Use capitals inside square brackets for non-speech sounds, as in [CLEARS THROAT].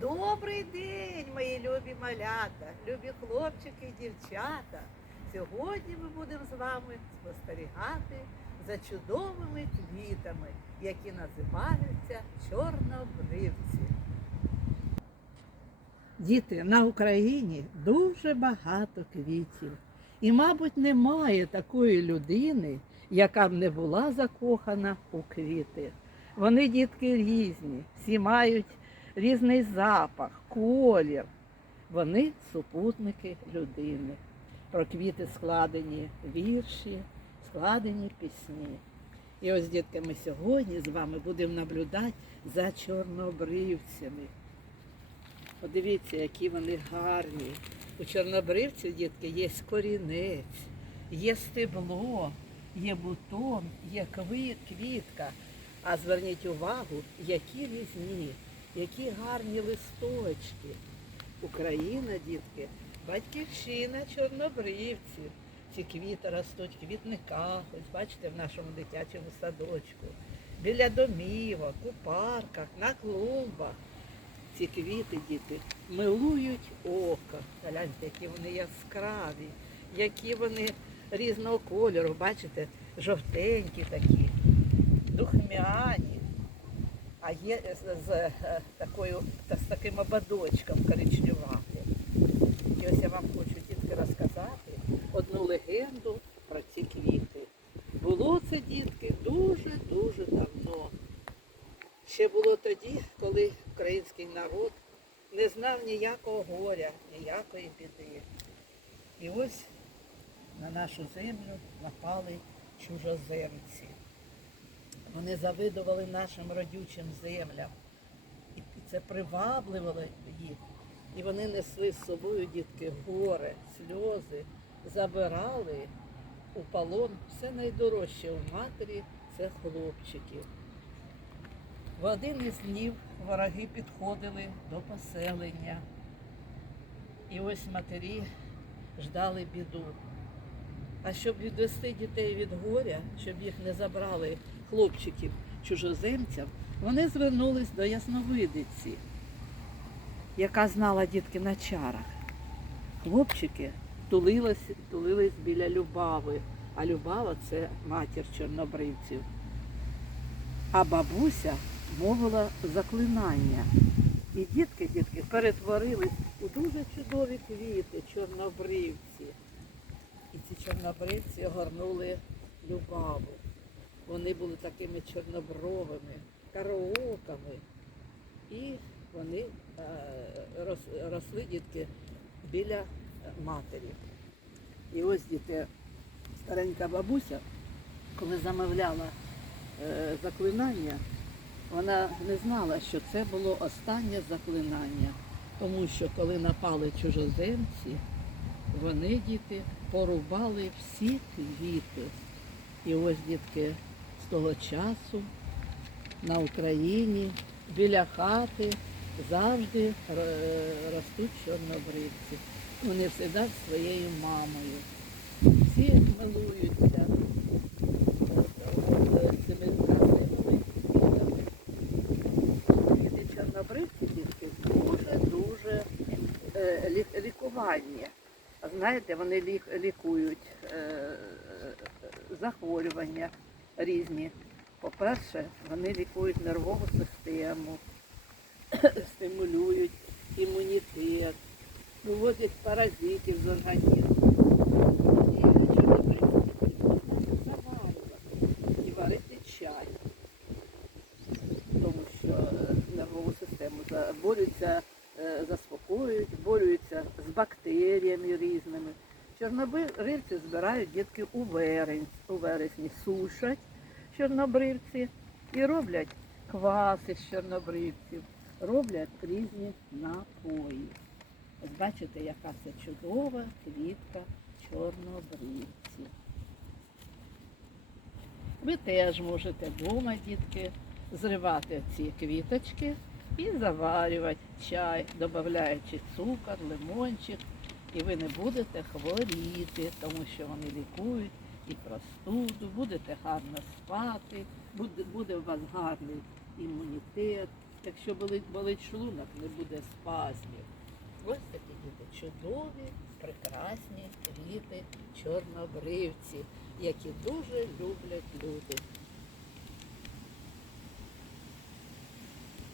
Добрий день, мої любі малята, любі хлопчики і дівчата. Сьогодні ми будемо з вами спостерігати за чудовими квітами, які називаються чорнобривці. Діти, на Україні дуже багато квітів. І, мабуть, немає такої людини, яка б не була закохана у квіти. Вони, дітки, різні, всі мають різний запах, колір. Вони супутники людини. Про квіти складені вірші, складені пісні. І ось, дітки, ми сьогодні з вами будемо наблюдати за чорнобривцями. Подивіться, які вони гарні. У чорнобривців, дітки, є корінець, є стебло, є бутон, є квітка. А зверніть увагу, які різні, які гарні листочки. Україна, дітки, батьківщина чорнобривців. Ці квіти ростуть в квітниках, ось бачите, в нашому дитячому садочку, біля домівок, у парках, на клумбах. Ці квіти, діти, милують око. Гляньте, які вони яскраві, які вони різного кольору, бачите, жовтенькі такі, духмяні. А є з, е, такою, та з таким ободочком коричневатим. І ось я вам хочу дітки розказати одну легенду про ці квіти. Було це, дітки, дуже-дуже давно. Ще було тоді, коли український народ не знав ніякого горя, ніякої біди. І ось на нашу землю напали чужоземці. Вони завидували нашим родючим землям. І це привабливало їх. І вони несли з собою, дітки, горе, сльози, забирали у полон все найдорожче у матері це хлопчиків. В один із днів вороги підходили до поселення. І ось матері ждали біду. А щоб відвести дітей від горя, щоб їх не забрали хлопчиків чужоземців, вони звернулись до ясновидиці, яка знала дітки на чарах. Хлопчики тулились, тулились біля Любави, а Любава це матір чорнобривців. А бабуся мовила заклинання. І дітки, дітки перетворились у дуже чудові квіти, чорнобривці. І ці чорнобривці огорнули Любаву. Вони були такими чорнобровими, караоками. І вони е, росли дітки біля матері. І ось діти, старенька бабуся, коли замовляла е, заклинання, вона не знала, що це було останнє заклинання, тому що коли напали чужоземці, вони, діти, порубали всі квіти. І ось, дітки, з того часу на Україні біля хати завжди е, ростуть чорнобривці. Вони завжди з своєю мамою. Всі милуються е, цими красивими квітами. Чорнобривці, дітки, дуже-дуже е, лікування. Знаєте, вони лік- лікують е, захворювання різні. По-перше, вони лікують нервову систему, [CLEARS THROAT] стимулюють імунітет, виводять паразитів з організму. І варити чай тому що е, нервову систему борються, е, заспокоюють, борються з бактеріями різними. Чорнобривці збирають дітки у вересні, у вересні сушать чорнобривці і роблять кваси з чорнобривців, роблять різні напої. Ось бачите, яка це чудова квітка чорнобривців. Ви теж можете вдома, дітки, зривати ці квіточки і заварювати чай, додаючи цукор, лимончик. І ви не будете хворіти, тому що вони лікують і простуду, будете гарно спати, буде, буде у вас гарний імунітет, Якщо болить, болить шлунок, не буде спазмів. Ось такі діти чудові, прекрасні квіти, чорнобривці, які дуже люблять люди.